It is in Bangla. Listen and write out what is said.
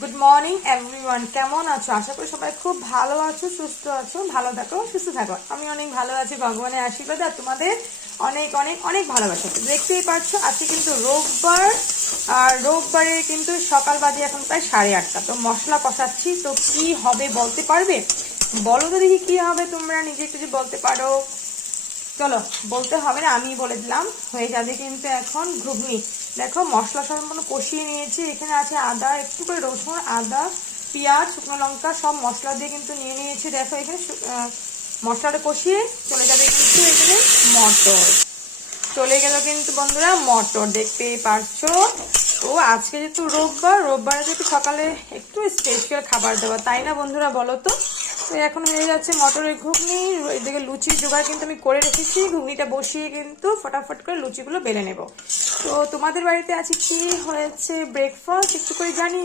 গুড মর্নিং এভরিওয়ান, কেমন আছো? আশা করি সবাই খুব ভালো আছো, সুস্থ আছো। ভালো থাকো, সুস্থ থাকো। আমি অনেক ভালো আছি ভগবানের আশীর্বাদে, আর তোমাদের অনেক অনেক অনেক ভালোবাসা। দেখতেই পাচ্ছ আজকে কিন্তু রোববার, আর রোববারে কিন্তু সকাল বাজে এখন প্রায় 8:30। তো মশলা কষাচ্ছি, তো কি হবে বলতে পারবে? বলো তো দেখি কি হবে, তোমরা নিজে একটু যদি বলতে পারো। চলো, বলতে হবে না, আমি বলে দিলাম। হয়ে যাবে কিন্তু এখন ঘুগনি। দেখো মশলা সম্পূর্ণ কষিয়ে নিয়েছি। এখানে আছে আদা, একটু করে রসুন, আদা, পেঁয়াজ, শুকনো লঙ্কা সব মশলা দিয়ে কিন্তু নিয়ে নিয়েছি। দেখো এখানে মশলাটা কষিয়ে চলে যাবে কিন্তু এখানে মটর। চলে গেল কিন্তু বন্ধুরা মটর, দেখতেই পারছো। তো আজকে যেহেতু রোববার, রোববারে যেহেতু সকালে একটু স্পেশাল খাবার দেওয়া, তাই না বন্ধুরা বলো তো? তো এখন হয়ে যাচ্ছে মটরের ঘুগনি। এদিকে লুচির জোগাড় কিন্তু আমি করে রেখেছি। ঘুগনিটা বসিয়ে কিন্তু ফটাফট করে লুচিগুলো বেলে নেব। তো তোমাদের বাড়িতে আজকে কি হয়েছে ব্রেকফাস্ট একটু করে জানি।